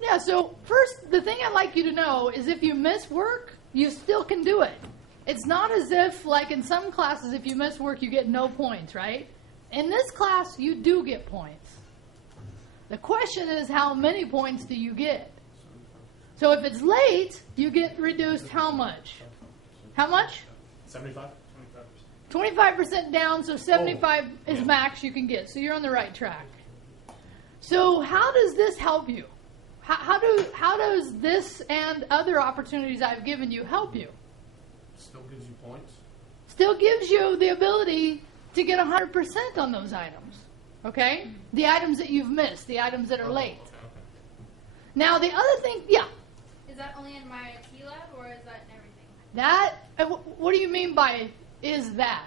Yeah, so first, the thing I'd like you to know is if you miss work, you still can do it. It's not as if, like in some classes, if you miss work, you get no points, right? In this class, you do get points. The question is, how many points do you get? So if it's late, you get reduced how much? How much? 75? 25% down, so 75 is max you can get. So you're on the right track. So how does this help you? How does this and other opportunities I've given you help you? Still gives you points. Still gives you the ability to get 100% on those items. Okay? The items that you've missed, the items that are late. Okay. Now the other thing, yeah. Is that only in my T-Lab or is that in everything? That, what do you mean by is that?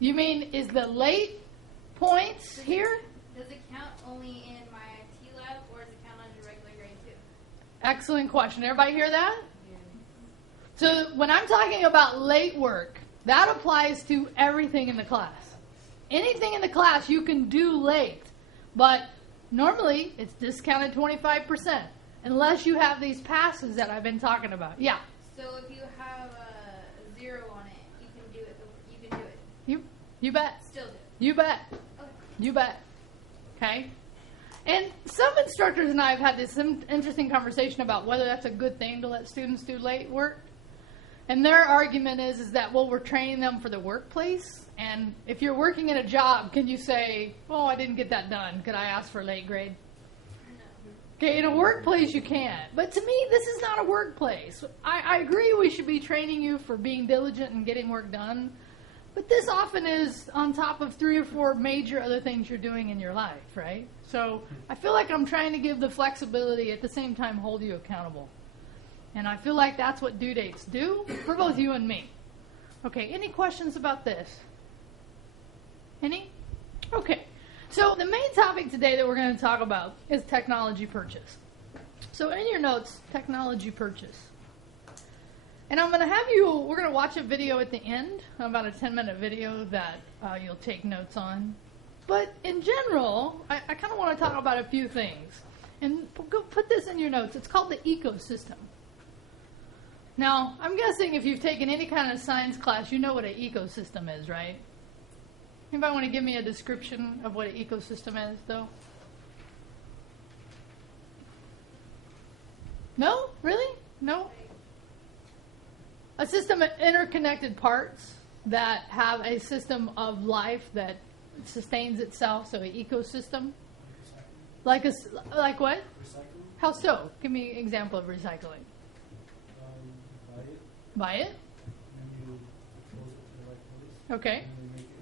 You mean is the late points here? Does it count only in my T-Lab or does it count on your regular grade too? Excellent question. Everybody hear that? So when I'm talking about late work, that applies to everything in the class. Anything in the class you can do late, but normally it's discounted 25%, unless you have these passes that I've been talking about. Yeah? So if you have a 0 on it, you can do it. You can do it. You bet. Still do it. You bet. Okay. You bet. Okay? And some instructors and I have had this interesting conversation about whether that's a good thing to let students do late work. And their argument is that, well, we're training them for the workplace. And if you're working in a job, can you say, oh, I didn't get that done. Could I ask for a late grade? No. Okay, in a workplace you can't. But to me, this is not a workplace. I agree we should be training you for being diligent and getting work done. But this often is on top of 3 or 4 major other things you're doing in your life, right? So I feel like I'm trying to give the flexibility at the same time hold you accountable. And I feel like that's what due dates do for both you and me. Okay, any questions about this? Any? Okay. So the main topic today that we're going to talk about is technology purchase. So in your notes, technology purchase. And I'm going to have you, we're going to watch a video at the end, about a 10-minute video that you'll take notes on. But in general, I kind of want to talk about a few things. And go put this in your notes. It's called the ecosystem. Now, I'm guessing if you've taken any kind of science class, you know what an ecosystem is, right? Anybody want to give me a description of what an ecosystem is, though? No? Really? No? A system of interconnected parts that have a system of life that sustains itself, so an ecosystem. Like what? Recycling? How so? Give me an example of recycling. Buy it. Buy it? And you dispose it to the right place. Okay. And you make it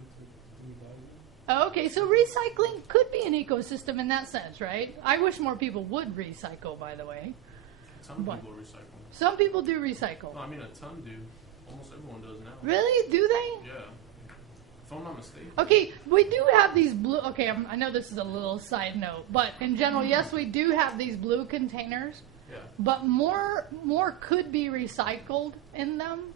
into revaluable. Oh, okay, so recycling could be an ecosystem in that sense, right? I wish more people would recycle, by the way. Some But- people recycle. Some people do recycle. No, I mean a ton do. Almost everyone does now. Really? Do they? Yeah. If I'm not mistaken. Okay, we do have these blue... Okay, I know this is a little side note, but in general, yes, we do have these blue containers, Yeah. but more could be recycled in them.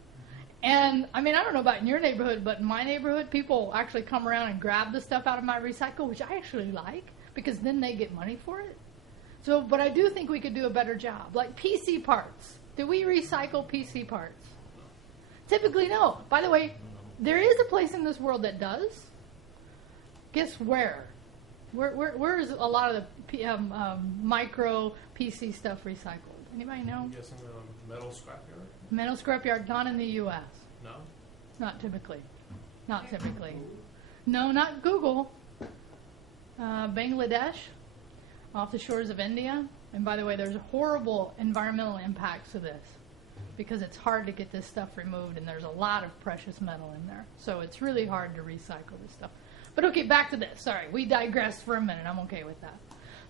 And, I mean, I don't know about in your neighborhood, but in my neighborhood, people actually come around and grab the stuff out of my recycle, which I actually like, because then they get money for it. So, but I do think we could do a better job. Like PC parts. Do we recycle PC parts? Typically, no. By the way, there is a place in this world that does. Guess where? Where is a lot of the micro PC stuff recycled? Anybody know? I'm guessing metal scrapyard? Metal scrapyard, not in the U.S. No? Not typically. Not typically. No, not Google. Bangladesh, off the shores of India. And by the way, there's horrible environmental impacts to this because it's hard to get this stuff removed and there's a lot of precious metal in there. So it's really hard to recycle this stuff. But okay, back to this. Sorry, we digressed for a minute. I'm okay with that.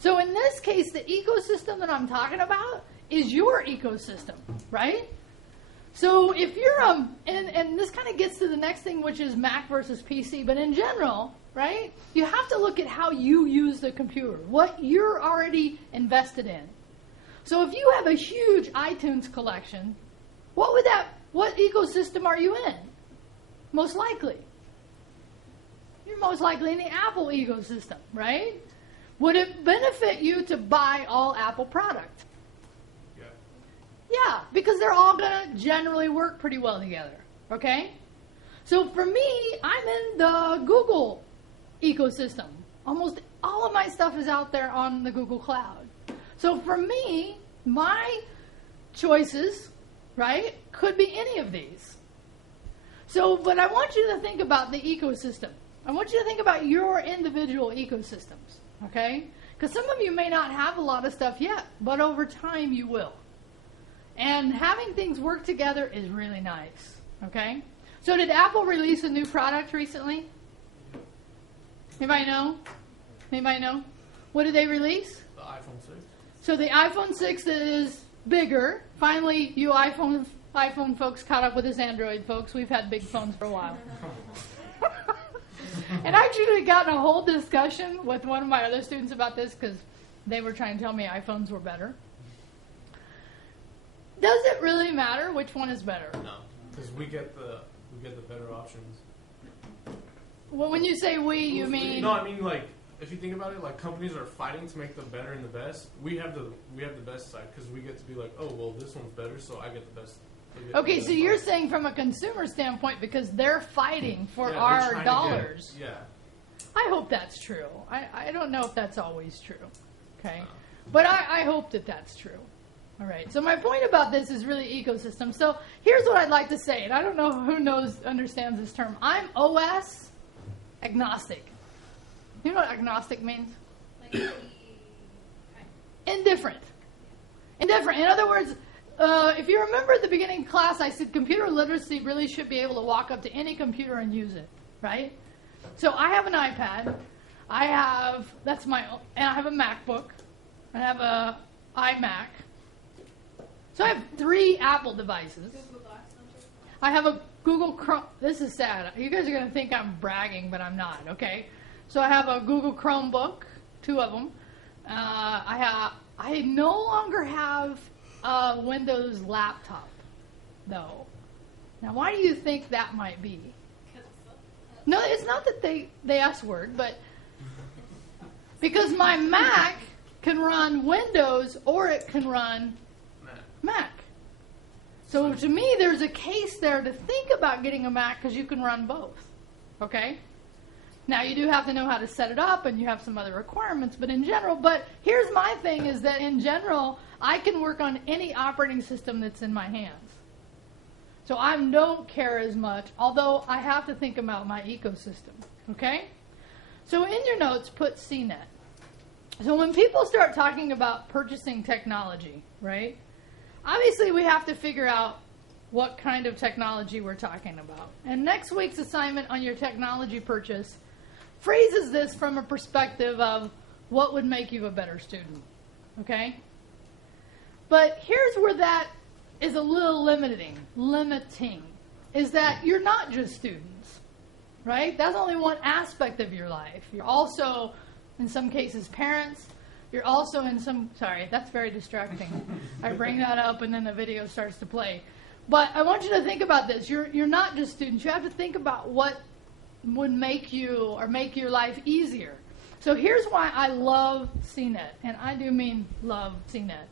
So in this case, the ecosystem that I'm talking about is your ecosystem, right? So if you're, and this kind of gets to the next thing, which is Mac versus PC, but in general, right, you have to look at how you use the computer, what you're already invested in. So if you have a huge iTunes collection, what ecosystem are you in? Most likely. You're most likely in the Apple ecosystem, right? Would it benefit you to buy all Apple product? Yeah, because they're all going to generally work pretty well together. Okay? So for me, I'm in the Google ecosystem. Almost all of my stuff is out there on the Google Cloud. So for me, my choices, right, could be any of these. So, but I want you to think about the ecosystem. I want you to think about your individual ecosystems, okay? Because some of you may not have a lot of stuff yet, but over time you will. And having things work together is really nice, okay? So did Apple release a new product recently? Anybody know? Anybody know? What did they release? The iPhone 6. So the iPhone 6 is bigger. Finally, you iPhone folks caught up with us Android folks. We've had big phones for a while. And I actually got in a whole discussion with one of my other students about this because they were trying to tell me iPhones were better. Does it really matter which one is better? No, because we get the better options. Well, when you say we, you mean... No, I mean like if you think about it, like companies are fighting to make the better and the best. We have the best side because we get to be like, oh well, this one's better, so I get the best. Okay, so you're saying from a consumer standpoint because they're fighting for our dollars. I hope that's true. I don't know if that's always true. Okay, but I hope that that's true. All right. So my point about this is really ecosystem. So here's what I'd like to say, and I don't know who understands this term. I'm OS agnostic. You know what agnostic means? Like Indifferent. Indifferent. In other words, if you remember at the beginning of class, I said computer literacy really should be able to walk up to any computer and use it, right? So I have an iPad. I have a MacBook. I have a iMac. So I have 3 Apple devices. Google Glass Center. I have a Google Chrome. This is sad. You guys are going to think I'm bragging, but I'm not, okay? So I have a Google Chromebook, 2 of them. I no longer have a Windows laptop, though. Now, why do you think that might be? No, it's not that the S word, but because my Mac can run Windows or it can run Mac. So to me, there's a case there to think about getting a Mac because you can run both. Okay? Now, you do have to know how to set it up, and you have some other requirements, but in general, but here's my thing is that in general, I can work on any operating system that's in my hands. So I don't care as much, although I have to think about my ecosystem. Okay? So in your notes, put CNET. So when people start talking about purchasing technology, right? Obviously, we have to figure out what kind of technology we're talking about. And next week's assignment on your technology purchase phrases this from a perspective of what would make you a better student. Okay? But here's where that is a little limiting, is that you're not just students, right? That's only one aspect of your life. You're also, in some cases, parents. You're also in some, sorry, that's very distracting. I bring that up and then the video starts to play. But I want you to think about this. You're not just students. You have to think about what would make you or make your life easier. So here's why I love CNET, and I do mean love CNET,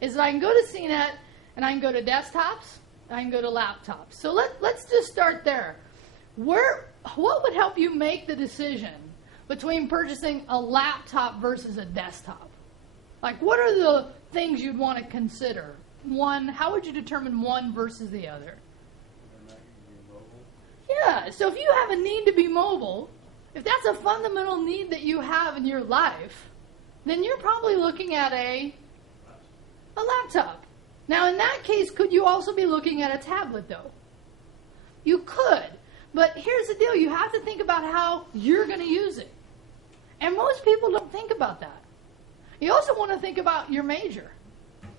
is that I can go to CNET and I can go to desktops, I can go to laptops. So let's just start there. What would help you make the decision between purchasing a laptop versus a desktop? Like, what are the things you'd want to consider? One, how would you determine one versus the other? Yeah, so if you have a need to be mobile, if that's a fundamental need that you have in your life, then you're probably looking at a laptop. Now, in that case, could you also be looking at a tablet, though? You could, but here's the deal. You have to think about how you're going to use it. And most people don't think about that. You also want to think about your major.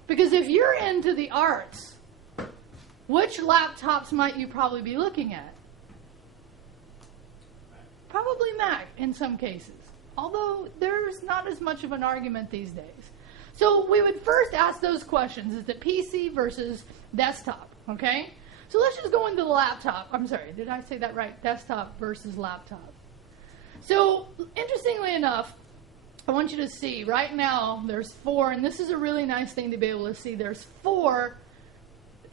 Because if you're into the arts, which laptops might you probably be looking at? Probably Mac in some cases. Although there's not as much of an argument these days. So we would first ask those questions. Is it PC versus desktop? Okay? So let's just go into the laptop. I'm sorry, did I say that right? Desktop versus laptop. So interestingly enough, I want you to see right now there's 4, and this is a really nice thing to be able to see. There's 4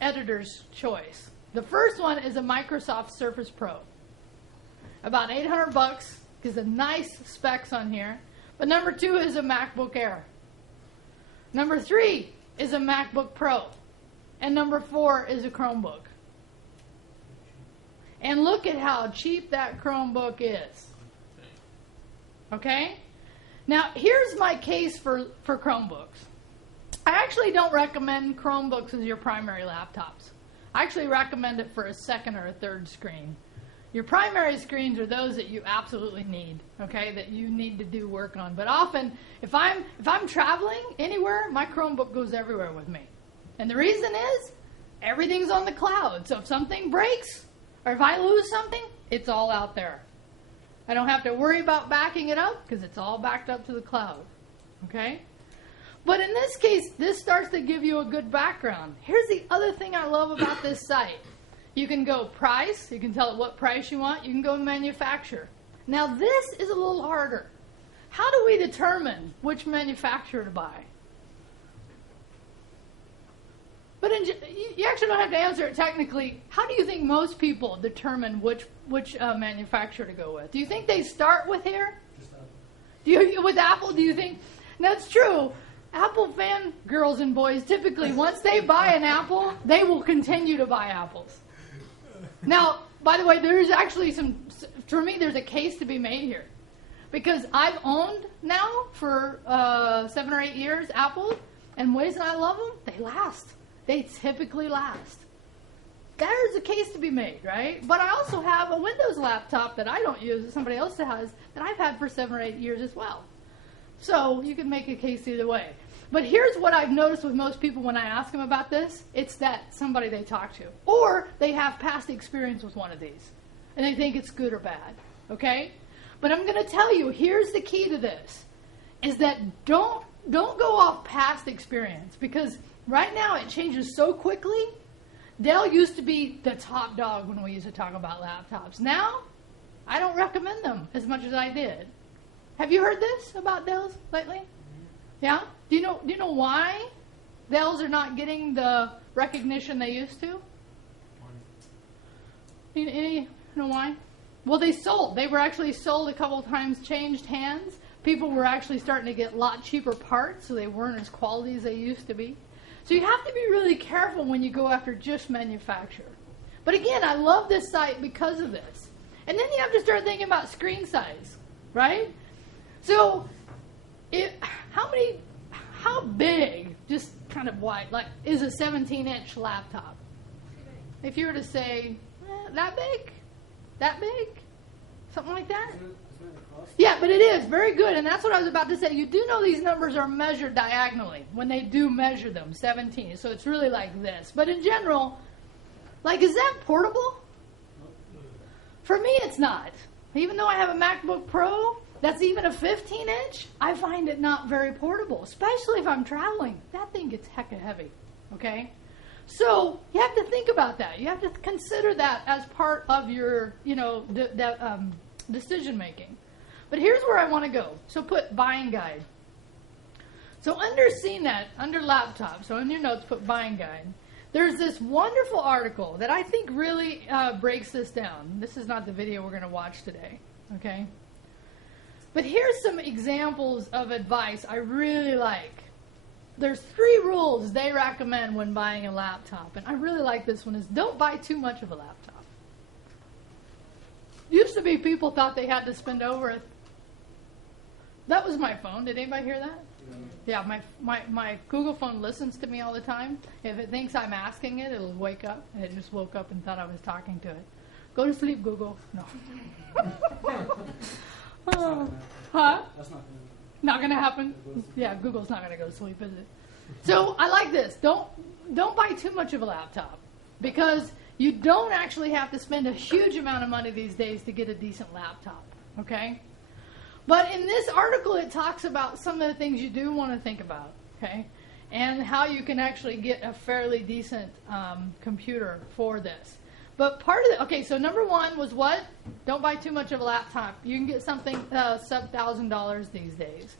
editor's choice. The first one is a Microsoft Surface Pro. About $800, because of nice specs on here. But number 2 is a MacBook Air. Number 3 is a MacBook Pro. And number 4 is a Chromebook. And look at how cheap that Chromebook is. Okay? Now, here's my case for Chromebooks. I actually don't recommend Chromebooks as your primary laptops. I actually recommend it for a second or a third screen. Your primary screens are those that you absolutely need, okay, that you need to do work on. But often, if I'm traveling anywhere, my Chromebook goes everywhere with me. And the reason is, everything's on the cloud. So if something breaks, or if I lose something, it's all out there. I don't have to worry about backing it up, because it's all backed up to the cloud, okay? But in this case, this starts to give you a good background. Here's the other thing I love about this site. You can go price. You can tell it what price you want. You can go manufacturer. Now, this is a little harder. How do we determine which manufacturer to buy? But you actually don't have to answer it technically. How do you think most people determine which manufacturer to go with? Do you think they start with here? Just With Apple, do you think? That's true. Apple fan girls and boys, typically, once they buy an Apple, they will continue to buy Apples. Now, by the way, there's actually for me, there's a case to be made here. Because I've owned now for 7 or 8 years Apples, and the reason I love them, they last. They typically last. There's a case to be made, right? But I also have a Windows laptop that I don't use, that somebody else has, that I've had for 7 or 8 years as well. So you can make a case either way. But here's what I've noticed with most people when I ask them about this. It's that somebody they talk to. Or they have past experience with one of these. And they think it's good or bad. Okay? But I'm going to tell you, here's the key to this. Is that don't go off past experience. Because right now it changes so quickly. Dell used to be the top dog when we used to talk about laptops. Now, I don't recommend them as much as I did. Have you heard this about Dells lately? Yeah? Do you know why Dells are not getting the recognition they used to? Any know why? Well, they sold. They were actually sold a couple of times, changed hands. People were actually starting to get a lot cheaper parts, so they weren't as quality as they used to be. So you have to be really careful when you go after just manufacturer. But again, I love this site because of this. And then you have to start thinking about screen size, right? So, how big, just kind of wide, like, is a 17-inch laptop? If you were to say, that big, something like that? Yeah, but it is very good, and that's what I was about to say. You do know these numbers are measured diagonally when they do measure them, 17. So it's really like this. But in general, like, is that portable? For me, it's not. Even though I have a MacBook Pro, that's even a 15-inch, I find it not very portable, especially if I'm traveling. That thing gets hecka heavy, okay? So you have to think about that. You have to consider that as part of your, decision making. But here's where I want to go. So put buying guide. So under CNET, under laptop, so in your notes put buying guide. There's this wonderful article that I think really breaks this down. This is not the video we're going to watch today, okay? But here's some examples of advice I really like. There's 3 rules they recommend when buying a laptop, and I really like this one, is don't buy too much of a laptop. Used to be people thought they had to spend over it. That was my phone. Did anybody hear that? Yeah, my Google phone listens to me all the time. If it thinks I'm asking it, it'll wake up. And it just woke up and thought I was talking to it. Go to sleep, Google. No. Huh? That's not going to happen. Yeah, Google's not going to go to sleep, is it? So I like this. Don't buy too much of a laptop, because you don't actually have to spend a huge amount of money these days to get a decent laptop. Okay? But in this article, it talks about some of the things you do want to think about, okay, and how you can actually get a fairly decent computer for this. But part of okay, so number 1 was what? Don't buy too much of a laptop. You can get something sub $1,000 these days.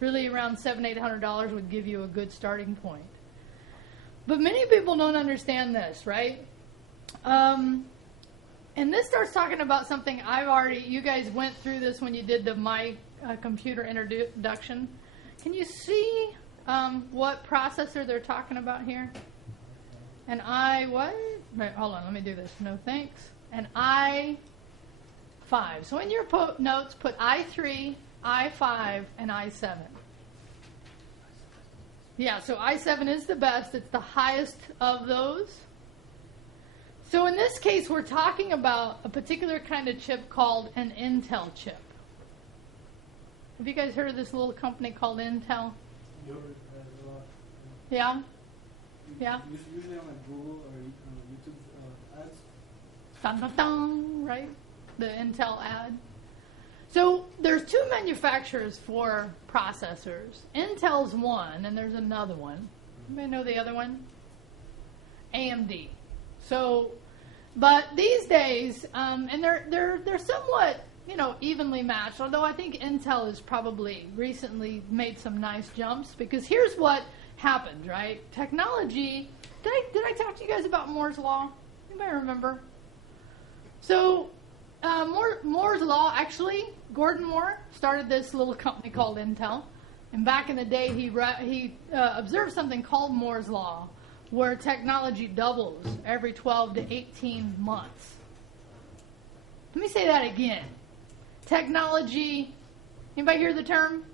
Really around $700-800 would give you a good starting point. But many people don't understand this, right? And this starts talking about something you guys went through this when you did the My Computer introduction. Can you see what processor they're talking about here? And what? Right, hold on, let me do this. No thanks. And i5. So in your notes, put i3, i5, and i7. Yeah, so i7 is the best. It's the highest of those. So in this case, we're talking about a particular kind of chip called an Intel chip. Have you guys heard of this little company called Intel? Yeah? Yeah? Usually on like Google or YouTube ads. Dun, dun, dun, right? The Intel ad. So there's two manufacturers for processors. Intel's one, and there's another one. Anybody know the other one? AMD. So, but these days, and they're somewhat, evenly matched. Although I think Intel has probably recently made some nice jumps, because here's what happened, right? Technology. Did I talk to you guys about Moore's law? Anybody remember? So, Moore's law, actually, Gordon Moore started this little company called Intel. And back in the day, he observed something called Moore's law, where technology doubles every 12 to 18 months. Let me say that again. Technology, anybody hear the term?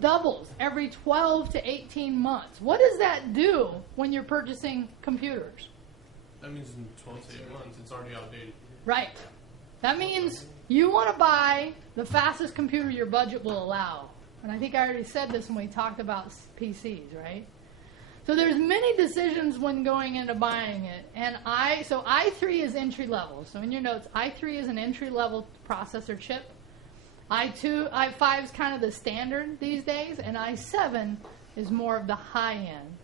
Doubles every 12 to 18 months. What does that do when you're purchasing computers? That means in 12 to 8 months, it's already outdated. Right. That means you want to buy the fastest computer your budget will allow. And I think I already said this when we talked about PCs, right? So there's many decisions when going into buying it. And i3 is entry level. So in your notes, i3 is an entry level processor chip. i5 is kind of the standard these days, and i7 is more of the high end.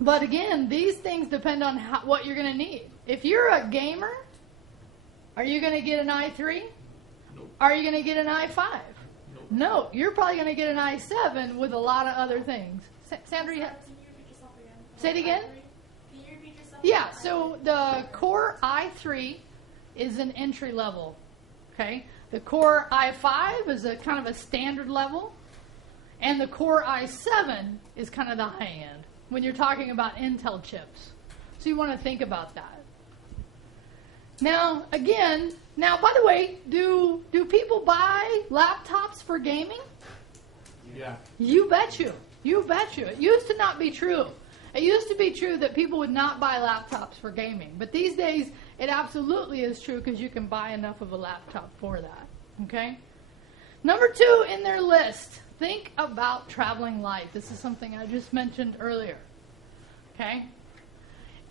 But again, these things depend on what you're going to need. If you're a gamer, are you going to get an i3? Nope. Are you going to get an i5? Nope. No, you're probably going to get an i7 with a lot of other things. Sandra, you have... Can you repeat yourself again? Say it again? Can you repeat yourself? Yeah, so the Core i3 is an entry level. Okay? The Core i5 is a kind of a standard level. And the Core i7 is kind of the high end when you're talking about Intel chips. So you want to think about that. Now, again, by the way, do people buy laptops for gaming? Yeah. You bet you. You bet you. It used to not be true. It used to be true that people would not buy laptops for gaming. But these days, it absolutely is true because you can buy enough of a laptop for that. Okay? Number 2 in their list, think about traveling light. This is something I just mentioned earlier. Okay?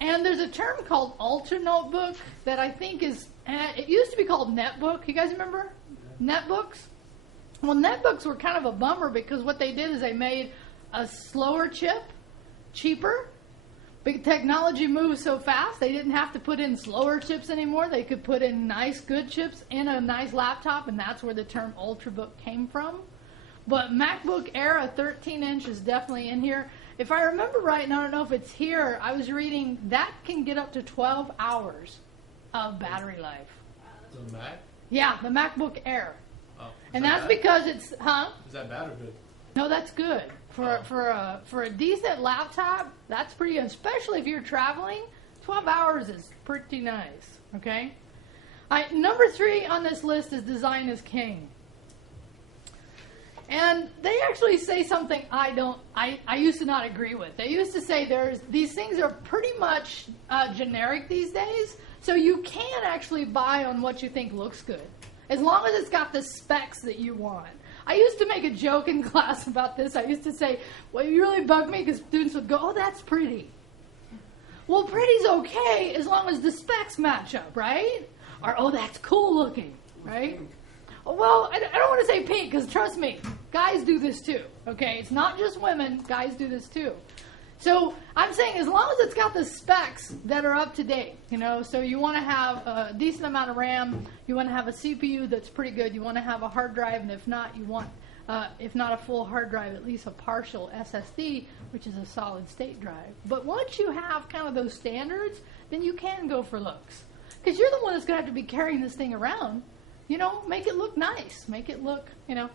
And there's a term called Ultra Notebook that I think is, it used to be called Netbook. You guys remember? Netbooks? Well, netbooks were kind of a bummer because what they did is they made a slower chip cheaper. Big technology moves so fast, they didn't have to put in slower chips anymore. They could put in nice, good chips in a nice laptop, and that's where the term Ultrabook came from. But MacBook Air, a 13-inch, is definitely in here. If I remember right, and I don't know if it's here, I was reading that can get up to 12 hours of battery life. The Mac? Yeah, the MacBook Air. Oh. And that's because it's, Is that bad or good? No, that's good. For a decent laptop, that's pretty good, especially if you're traveling. 12 hours is pretty nice, okay? Number 3 on this list is design is king. And they actually say something I used to not agree with. They used to say these things are pretty much generic these days, so you can actually buy on what you think looks good, as long as it's got the specs that you want. I used to make a joke in class about this. I used to say, well, you really bug me because students would go, oh, that's pretty. Well, pretty's okay as long as the specs match up, right? Or, oh, that's cool looking, right? Well, I don't want to say pink because trust me, guys do this too, okay? It's not just women, guys do this too. So I'm saying as long as it's got the specs that are up to date, so you want to have a decent amount of RAM, you want to have a CPU that's pretty good, you want to have a hard drive, and if not, you want if not a full hard drive, at least a partial SSD, which is a solid state drive. But once you have kind of those standards, then you can go for looks. Because you're the one that's going to have to be carrying this thing around. You know, make it look nice. Make it look, you know.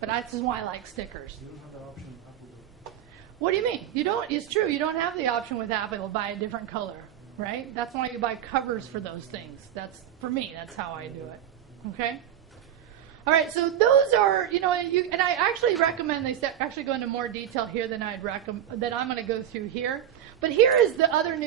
But that's why I like stickers. You don't have that option. Apple does. What do you mean? You don't. It's true. You don't have the option with Apple to buy a different color, right? That's why you buy covers for those things. That's, for me, that's how I do it. Okay? All right, so those are, you know, and I actually recommend they actually go into more detail here than I'm going to go through here. But here is the other new